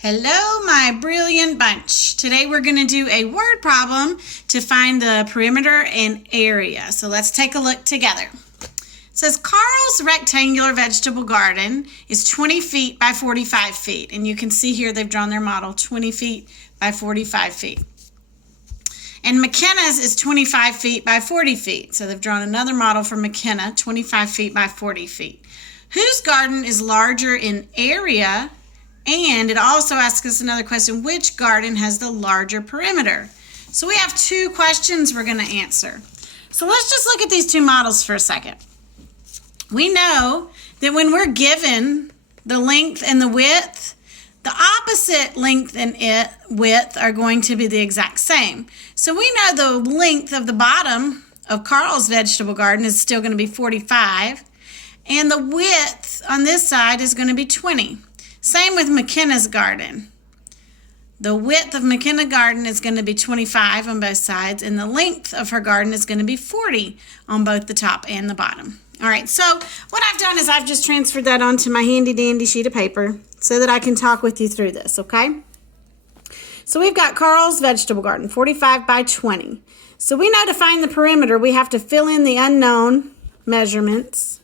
Hello, my brilliant bunch. Today we're going to do a word problem to find the perimeter and area. So let's take a look together. It says Karl's rectangular vegetable garden is 20 feet by 45 feet. And you can see here they've drawn their model 20 feet by 45 feet. And McKenna's is 25 feet by 40 feet. So they've drawn another model for McKenna, 25 feet by 40 feet. Whose garden is larger in area? And it also asks us another question, which garden has the larger perimeter? So we have two questions we're going to answer. So let's just look at these two models for a second. We know that when we're given the length and the width, the opposite length and width are going to be the exact same. So we know the length of the bottom of Karl's vegetable garden is still going to be 45, and the width on this side is going to be 20. Same with McKenna's garden. The width of McKenna's garden is going to be 25 on both sides, and the length of her garden is going to be 40 on both the top and the bottom. All right, so what I've done is I've just transferred that onto my handy dandy sheet of paper so that I can talk with you through this, okay? So we've got Karl's vegetable garden, 45 by 20. So we know to find the perimeter, we have to fill in the unknown measurements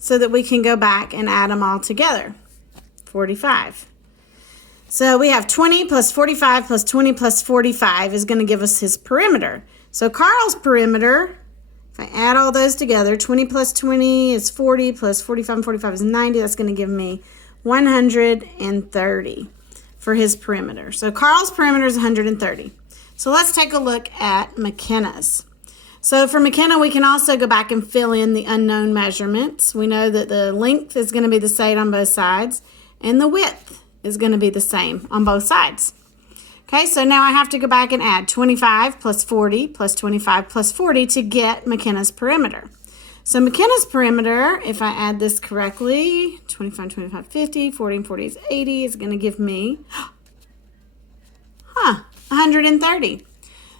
so that we can go back and add them all together, 45. So we have 20 plus 45 plus 20 plus 45 is going to give us his perimeter. So Karl's perimeter, if I add all those together, 20 plus 20 is 40, plus 45 and 45 is 90. That's going to give me 130 for his perimeter. So Karl's perimeter is 130. So let's take a look at McKenna's. So for McKenna, we can also go back and fill in the unknown measurements. We know that the length is going to be the same on both sides, and the width is going to be the same on both sides. Okay, so now I have to go back and add 25 plus 40 plus 25 plus 40 to get McKenna's perimeter. So McKenna's perimeter, if I add this correctly, 25, 25, 50, 40 and 40 is 80, is going to give me 130.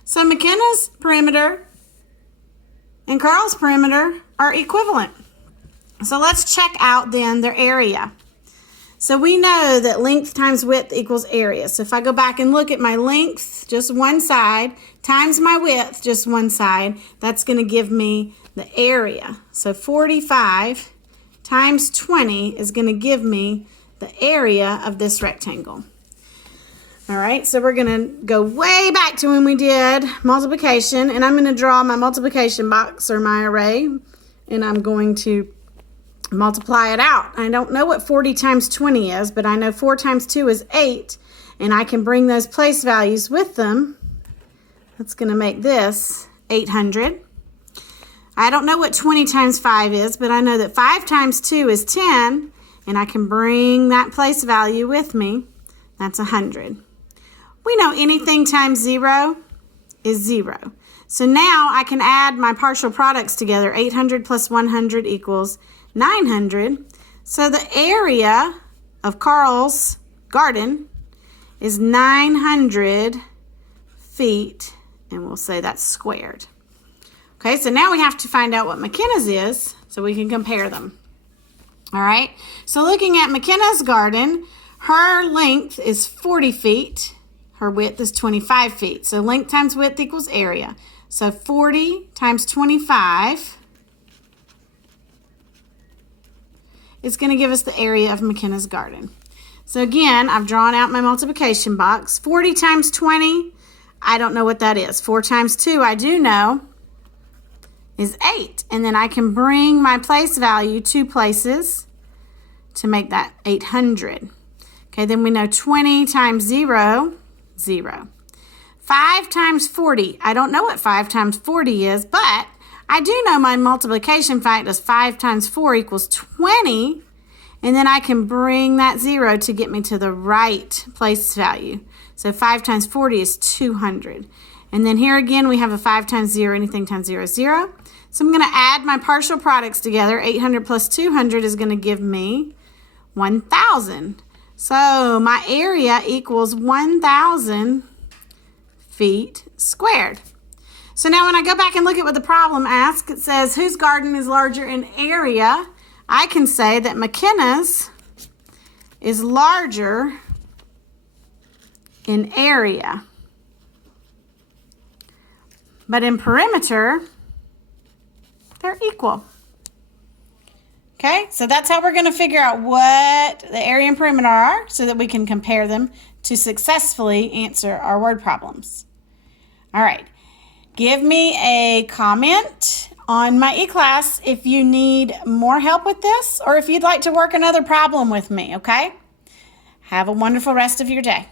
So McKenna's perimeter and Karl's perimeter are equivalent. So let's check out then their area. So we know that length times width equals area. So if I go back and look at my length, just one side, times my width, just one side, that's going to give me the area. So 45 times 20 is going to give me the area of this rectangle. All right, so we're going to go way back to when we did multiplication, and I'm going to draw my multiplication box or my array, and I'm going to multiply it out. I don't know what 40 times 20 is, but I know 4 times 2 is 8, and I can bring those place values with them. That's going to make this 800. I don't know what 20 times 5 is, but I know that 5 times 2 is 10, and I can bring that place value with me. That's 100. We know anything times 0 is 0. So now I can add my partial products together. 800 plus 100 equals 900. So the area of Karl's garden is 900 feet, and we'll say that's squared. Okay, so now we have to find out what McKenna's is so we can compare them. All right, so looking at McKenna's garden, her length is 40 feet. Her width is 25 feet. So length times width equals area. So 40 times 25 is going to give us the area of McKenna's garden. So again, I've drawn out my multiplication box. 40 times 20, I don't know what that is. 4 times 2, I do know, is 8. And then I can bring my place value 2 places to make that 800. Okay, then we know 20 times 0, 0. 5 times 40. I don't know what 5 times 40 is, but I do know my multiplication fact is 5 times 4 equals 20, and then I can bring that 0 to get me to the right place value. So 5 times 40 is 200. And then here again, we have a 5 times 0, anything times 0 is 0. So I'm going to add my partial products together. 800 plus 200 is going to give me 1,000. So my area equals 1,000 feet squared. So now when I go back and look at what the problem asks, it says whose garden is larger in area? I can say that McKenna's is larger in area, but in perimeter, they're equal. Okay, so that's how we're going to figure out what the area and perimeter are so that we can compare them to successfully answer our word problems. All right, give me a comment on my e-class if you need more help with this or if you'd like to work another problem with me, okay? Have a wonderful rest of your day.